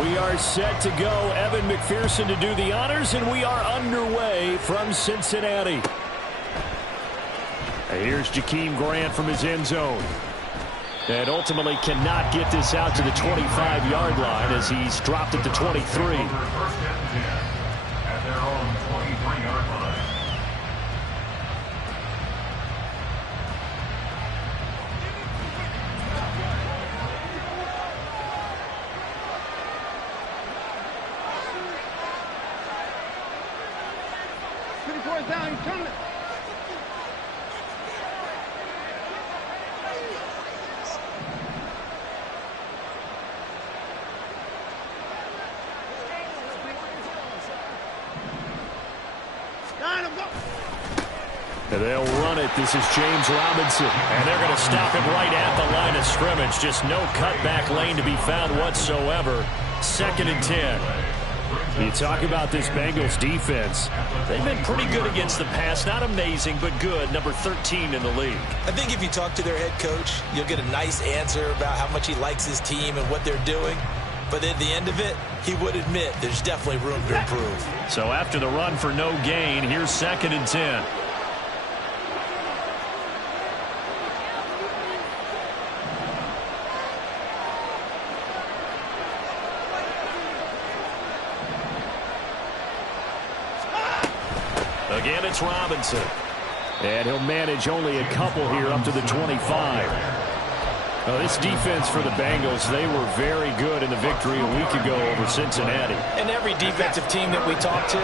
We are set to go. Evan McPherson to do the honors, and we are underway from Cincinnati. Here's Jakeem Grant from his end zone. And ultimately cannot get this out to the 25-yard line as he's dropped it to 23. At their own 23-yard line. Down, he's coming. They'll run it. This is James Robinson. And they're going to stop him right at the line of scrimmage. Just no cutback lane to be found whatsoever. 2nd and 10. You talk about this Bengals defense. They've been pretty good against the pass. Not amazing, but good. Number 13 in the league. I think if you talk to their head coach, you'll get a nice answer about how much he likes his team and what they're doing. But at the end of it, he would admit there's definitely room to improve. So after the run for no gain, here's 2nd and 10. Again, it's Robinson. And he'll manage only a couple here up to the 25. Now, this defense for the Bengals, they were very good in the victory a week ago over Cincinnati. And every defensive team that we talk to,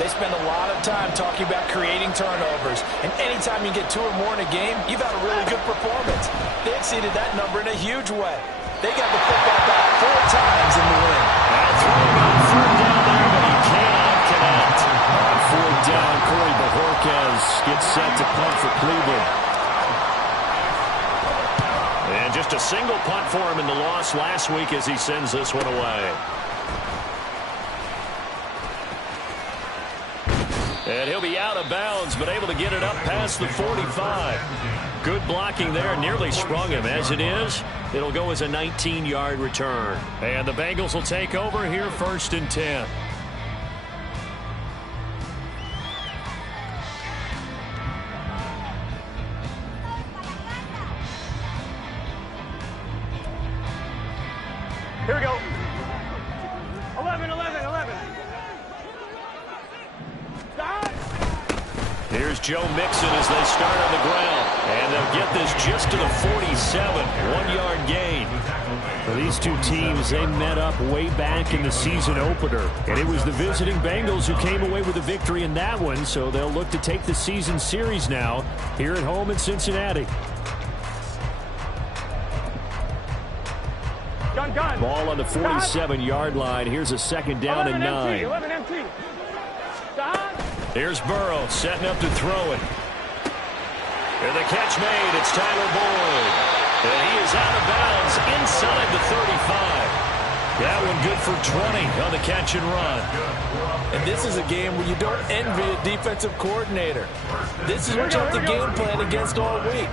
they spend a lot of time talking about creating turnovers. And anytime you get 2 or more in a game, you've had a really good performance. They exceeded that number in a huge way. They got the football back 4 times in the win. And throwing on 3rd down there, but he cannot connect. On 4th down, Corey Bojorquez gets set to punt for Cleveland. And just a single punt for him in the loss last week as he sends this one away. And he'll be out of bounds, but able to get it up past the 45. Good blocking there, nearly sprung him. As it is, it'll go as a 19-yard return. And the Bengals will take over here 1st and 10. Here we go. 11, 11, 11. Stop. Here's Joe Mixon as they start on the ground. And they'll get this just to the 47. 1-yard gain. For these two teams, they met up way back in the season opener. And it was the visiting Bengals who came away with a victory in that one. So they'll look to take the season series now here at home in Cincinnati. Gun. Ball on the 47-yard line. Here's a 2nd down and 9. 11 empty. Stop. Here's Burrow setting up to throw it. And the catch made. It's Tyler Boyd. And he is out of bounds inside the 35. That one good for 20 on the catch and run. And this is a game where you don't envy a defensive coordinator. This is what you have to game plan against all week.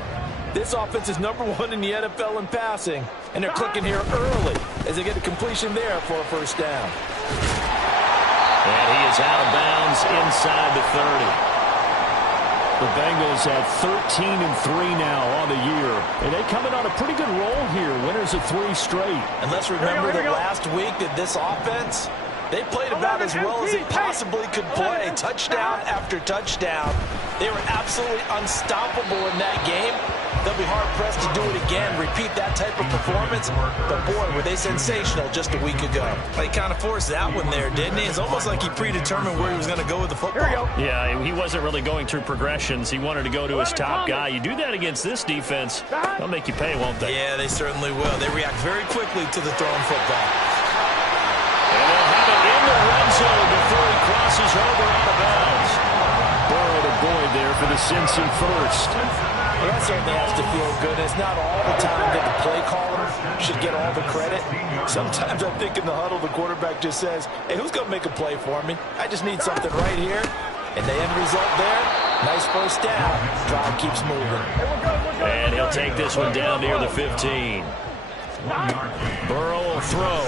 This offense is number 1 in the NFL in passing, and they're clicking here early as they get a completion there for a 1st down. And he is out of bounds inside the 30. The Bengals have 13-3 now on the year, and they come in on a pretty good roll here, winners of 3 straight. And let's remember that last week that this offense, they played about as well as it possibly could play, touchdown after touchdown. They were absolutely unstoppable in that game. They'll be hard-pressed to do it again, repeat that type of performance. But, boy, were they sensational just a week ago. He kind of forced that one there, didn't he? It's almost like he predetermined where he was going to go with the football. Yeah, he wasn't really going through progressions. He wanted to go to his top guy. You do that against this defense, they'll make you pay, won't they? Yeah, they certainly will. They react very quickly to the thrown football. And they'll have it in the red zone before he crosses over out of bounds. Burrow to Boyd there for the Simpson 1st. Well, that certainly has to feel good. It's not all the time that the play caller should get all the credit. Sometimes I think in the huddle, the quarterback just says, hey, who's going to make a play for me? I just need something right here. And the end result there, nice 1st down. Drive keeps moving. And he'll take this one down near the 15. Burrow will throw.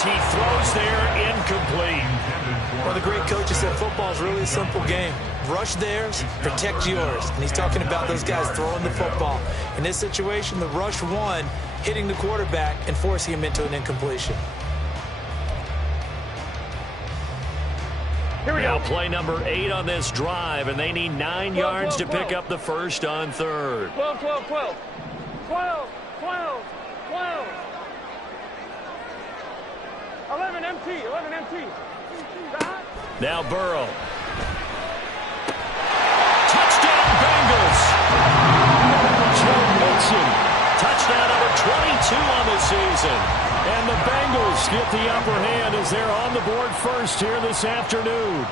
as he throws there, incomplete. Well, the great coach has said football is really a simple game. Rush theirs, protect yours. And he's talking about those guys throwing the football. In this situation, the rush won, hitting the quarterback and forcing him into an incompletion. Here we go. Play number 8 on this drive, and they need 9 yards to pick up the first on third. 12, 12, 12. 12, 12, 12. 11 MT, 11 MT. Now Burrow. Touchdown Bengals. Joe Mixon. Touchdown number 22 on the season. And the Bengals get the upper hand as they're on the board first here this afternoon.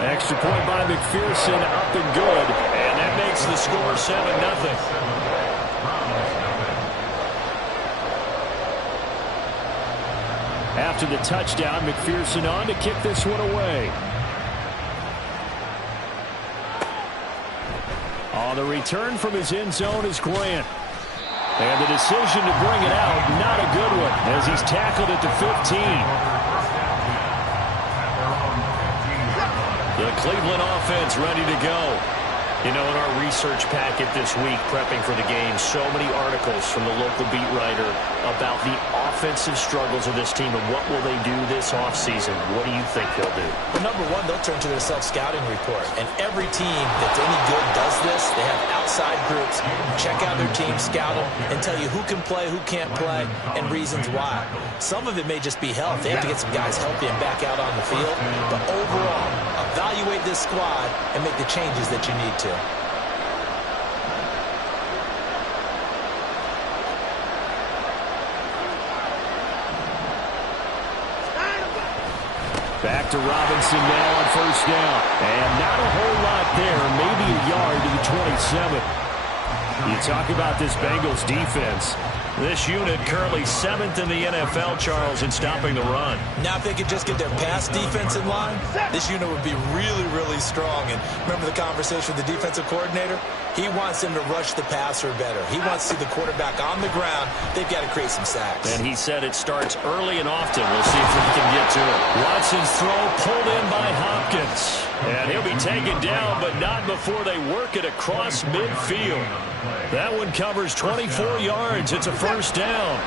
Extra point by McPherson, up and good. And that makes the score 7-0. After the touchdown, McPherson on to kick this one away. On the return from his end zone is Grant. And the decision to bring it out, not a good one, as he's tackled at the 15. The Cleveland offense ready to go. You know, in our research packet this week, prepping for the game, so many articles from the local beat writer about the offensive struggles of this team and what will they do this offseason. What do you think they'll do? Well, number one, they'll turn to their self-scouting report. And every team that's any good does this. They have outside groups, check out their team, scout them, and tell you who can play, who can't play, and reasons why. Some of it may just be health. They have to get some guys healthy and back out on the field. But overall, evaluate this squad and make the changes that you need to. Back to Robinson now on first down. And not a whole lot there, maybe a yard to the 27. You talk about this Bengals defense. This unit currently 7th in the NFL, Charles, in stopping the run. Now if they could just get their pass defense in line, this unit would be really, really strong. And remember the conversation with the defensive coordinator? He wants them to rush the passer better. He wants to see the quarterback on the ground. They've got to create some sacks. And he said it starts early and often. We'll see if he can get to it. Watson's throw pulled in by Hopkins. And he'll be taken down, but not before they work it across midfield. That one covers 24 yards. It's a first down.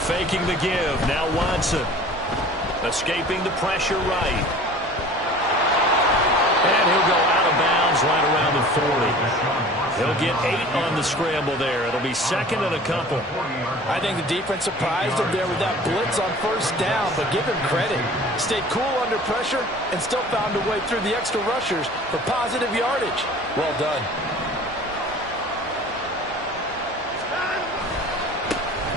Faking the give. Now Watson. Escaping the pressure right. And he'll go out of bounds right around the 40. He'll get 8 on the scramble there. It'll be second and a couple. I think the defense surprised him there with that blitz on first down, but give him credit. Stayed cool under pressure and still found a way through the extra rushers for positive yardage. Well done.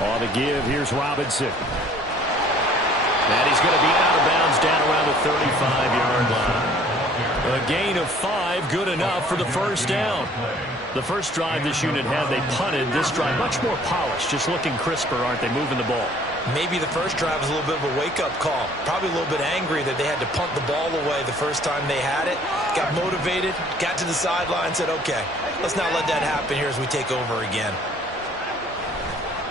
On the give, here's Robinson. And he's going to be out of bounds down around the 35-yard line. A gain of 5, good enough for the first down. The first drive this unit had, they punted. This drive, much more polished, just looking crisper, aren't they, moving the ball? Maybe the first drive was a little bit of a wake-up call. Probably a little bit angry that they had to punt the ball away the first time they had it. Got motivated, got to the sideline, said, okay, let's not let that happen here as we take over again.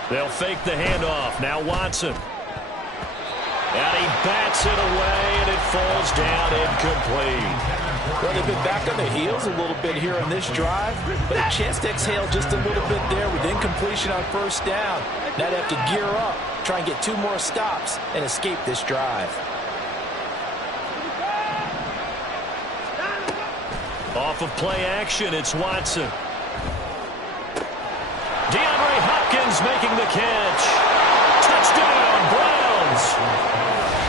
They'll fake the handoff. Now Watson. And he bats it away, and it falls down incomplete. Well, they've been back on their heels a little bit here on this drive, but a chance to exhale just a little bit there with incompletion on first down. Now they have to gear up, try and get 2 more stops, and escape this drive. Off of play action, it's Watson. DeAndre Hopkins making the catch. Touchdown, Browns.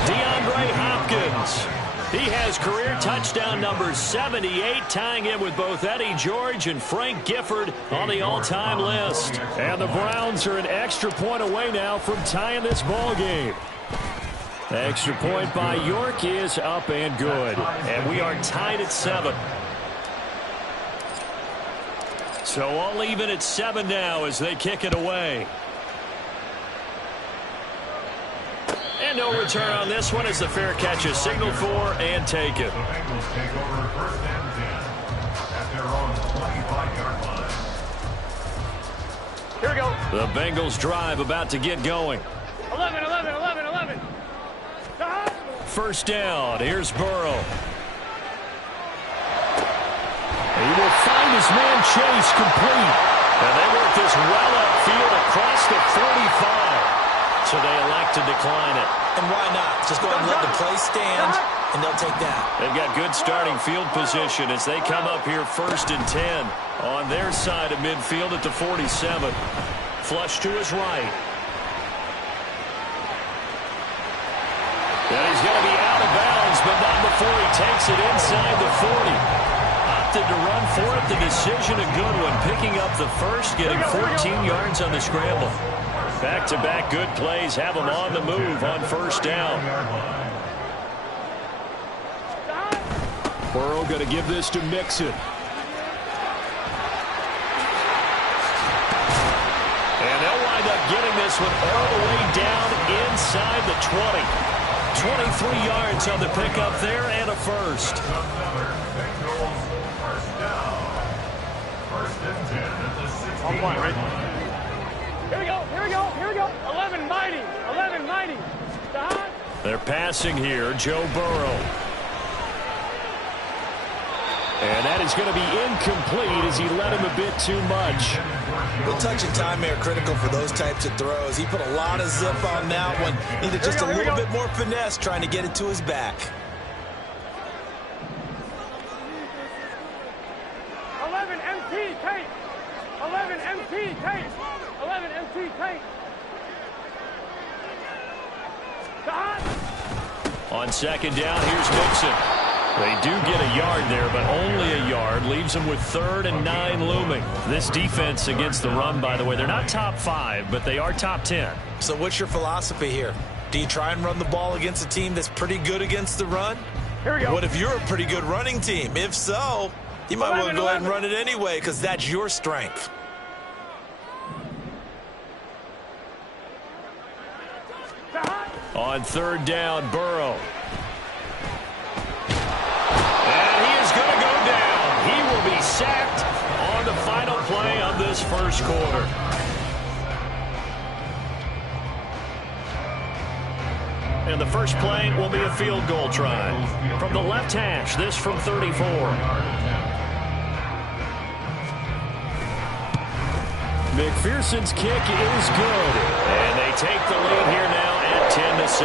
DeAndre Hopkins. He has career touchdown number 78, tying him with both Eddie George and Frank Gifford on the all-time list. And the Browns are an extra point away now from tying this ball game. Extra point by York is up and good. And we are tied at 7. So all even at 7 now as they kick it away. And no return on this one as the fair catch is signaled for and taken. The Bengals take over first and 10 at their own 25-yard line. Here we go. The Bengals drive about to get going. 11, 11, 11, 11. First down. Here's Burrow. He will find his man Chase complete. And they work this well upfield across the 45. So they elect to decline it. And why not? Just go ahead and let the play stand, and they'll take that. They've got good starting field position as they come up here first and 10 on their side of midfield at the 47. Flush to his right. And he's going to be out of bounds, but not before he takes it inside the 40. Opted to run for it. The decision a good one. Picking up the first, getting 14 yards on the scramble. Back-to-back good plays have him on the move on first down. Burrow going to give this to Mixon. And they'll wind up getting this one all the way down inside the 20. 23 yards on the pickup there and a first. On point, right? Here we go, here we go, here we go. 11 mighty, 11 mighty. They're passing here, Joe Burrow. And that is going to be incomplete as he led him a bit too much. The touch and time are critical for those types of throws. He put a lot of zip on that one. Needed just a little bit more finesse trying to get it to his back. 11 MT tape. 11 MT tape. 11 MT tape. On second down, here's Mixon. They do get a yard there, but only a yard. Leaves them with 3rd and 9 looming. This defense against the run, by the way, they're not top 5, but they are top 10. So what's your philosophy here? Do you try and run the ball against a team that's pretty good against the run? Here we go. What if you're a pretty good running team? If so, you might want to go ahead and run it anyway because that's your strength. On 3rd down, Burrow. And he is going to go down. He will be sacked on the final play of this first quarter. And the first play will be a field goal try. From the left hash, this from 34. McPherson's kick is good. And they take the lead here now at 10-7.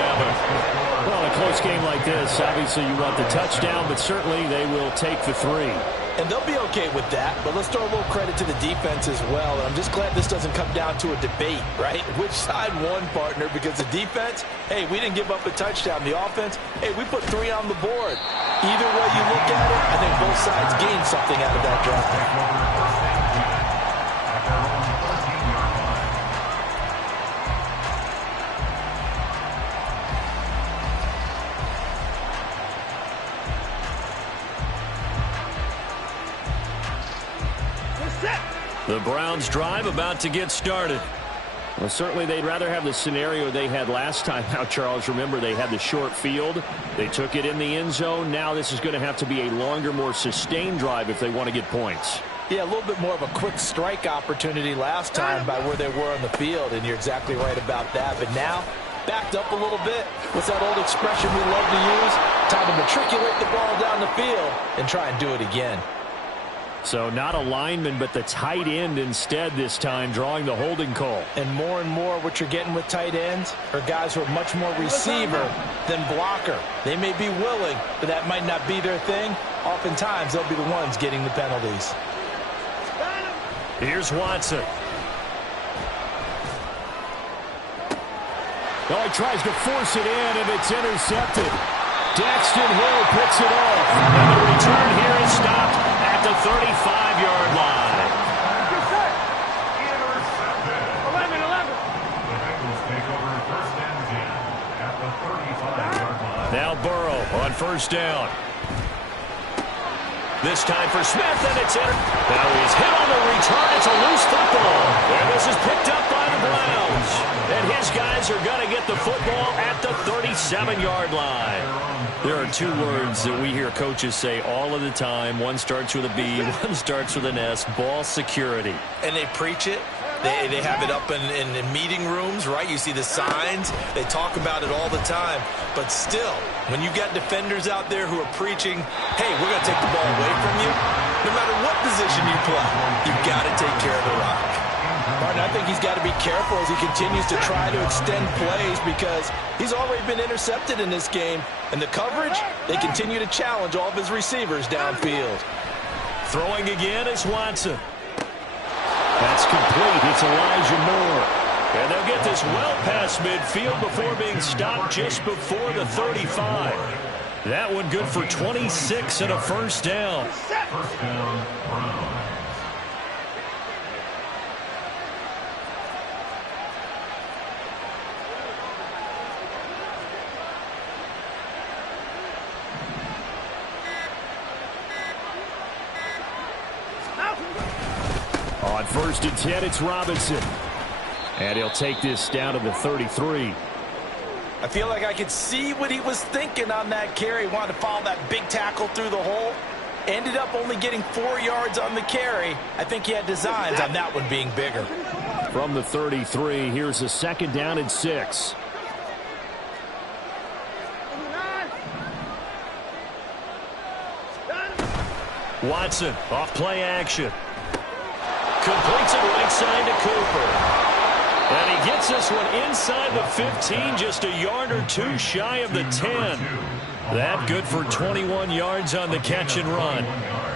Well, in a close game like this, obviously you want the touchdown, but certainly they will take the 3. And they'll be okay with that, but let's throw a little credit to the defense as well. And I'm just glad this doesn't come down to a debate, right? Which side won, partner? Because the defense, hey, we didn't give up a touchdown. The offense, hey, we put 3 on the board. Either way you look at it, I think both sides gained something out of that drive. The Browns drive about to get started. Well, certainly they'd rather have the scenario they had last time out, Charles. Remember, they had the short field. They took it in the end zone. Now this is going to have to be a longer, more sustained drive if they want to get points. Yeah, a little bit more of a quick strike opportunity last time by where they were on the field, and you're exactly right about that. But now, backed up a little bit. What's that old expression we love to use? Time to matriculate the ball down the field and try and do it again. So not a lineman, but the tight end instead this time, drawing the holding call. And more what you're getting with tight ends are guys who are much more receiver than blocker. They may be willing, but that might not be their thing. Oftentimes, they'll be the ones getting the penalties. Here's Watson. Oh, he tries to force it in, and it's intercepted. Daxton Hill picks it off. And the return here is stopped at the 35-yard line. Good set. 11, 11. The Bengals take over first and 10 at the 35-yard line. Now Burrow on first down. This time for Smith, and it's in. Now he's hit on the return. It's a loose football. And this is picked up by the Browns. And his guys are going to get the football at the 37-yard line. There are two words that we hear coaches say all of the time. One starts with a B, one starts with an S, ball security. And they preach it. They have it up in meeting rooms, right? You see the signs. They talk about it all the time. But still, when you got defenders out there who are preaching, hey, we're going to take the ball away from you, no matter what position you play, you've got to take care of the rock. Martin, I think he's got to be careful as he continues to try to extend plays because he's already been intercepted in this game. And the coverage, they continue to challenge all of his receivers downfield. Throwing again is Watson. That's complete. It's Elijah Moore. And they'll get this well past midfield before being stopped just before the 35. That one good for 26 and a first down. First down, Browns. On 1st and 10, it's Robinson. And he'll take this down to the 33. I feel like I could see what he was thinking on that carry. He wanted to follow that big tackle through the hole. Ended up only getting 4 yards on the carry. I think he had designs on that one being bigger. From the 33, here's a 2nd down and 6. Watson off play action. Completes it right side to Cooper. And he gets this one inside the 15, just a yard or two shy of the 10. That good for 21 yards on the catch and run.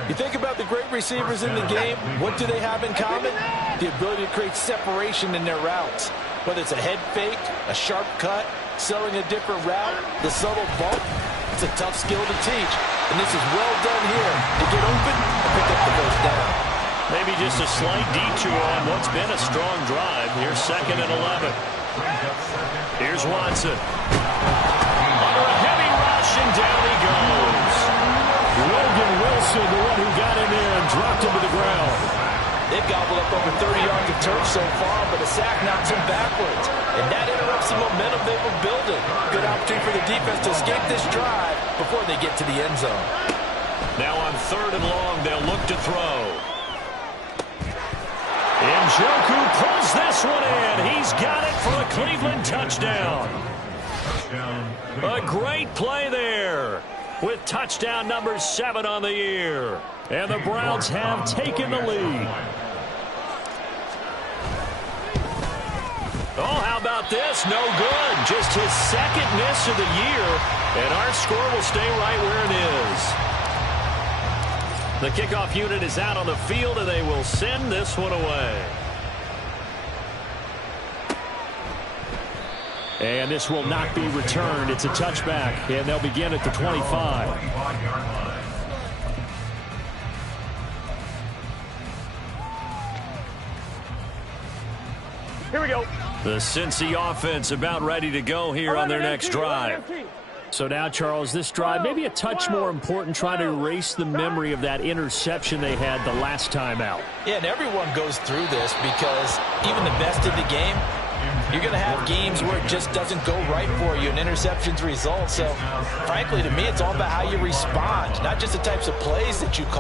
You think about the great receivers in the game, what do they have in common? The ability to create separation in their routes. Whether it's a head fake, a sharp cut, selling a different route, the subtle bump, it's a tough skill to teach. And this is well done here to get open and pick up the first down. Maybe just a slight detour on what's been a strong drive. Here's 2nd and 11. Here's Watson. Under a heavy rush, and down he goes. Logan Wilson, the one who got in there and dropped him to the ground. They've gobbled up over 30 yards of turf so far, but a sack knocks him backwards. And that interrupts the momentum they were building. Good opportunity for the defense to escape this drive before they get to the end zone. Now on 3rd and long, they'll look to throw. Njoku pulls this one in. He's got it for a Cleveland touchdown. A great play there with touchdown number 7 on the year. And the Browns have taken the lead. Oh, how about this? No good. Just his 2nd miss of the year. And our score will stay right where it is. The kickoff unit is out on the field, and they will send this one away. And this will not be returned. It's a touchback, and they'll begin at the 25. Here we go. The Cincy offense about ready to go here on their next drive. So now, Charles, this drive maybe a touch more important, trying to erase the memory of that interception they had the last time out. Yeah, and everyone goes through this because even the best in the game, you're going to have games where it just doesn't go right for you, and interceptions result. So, frankly, to me, it's all about how you respond, not just the types of plays that you call.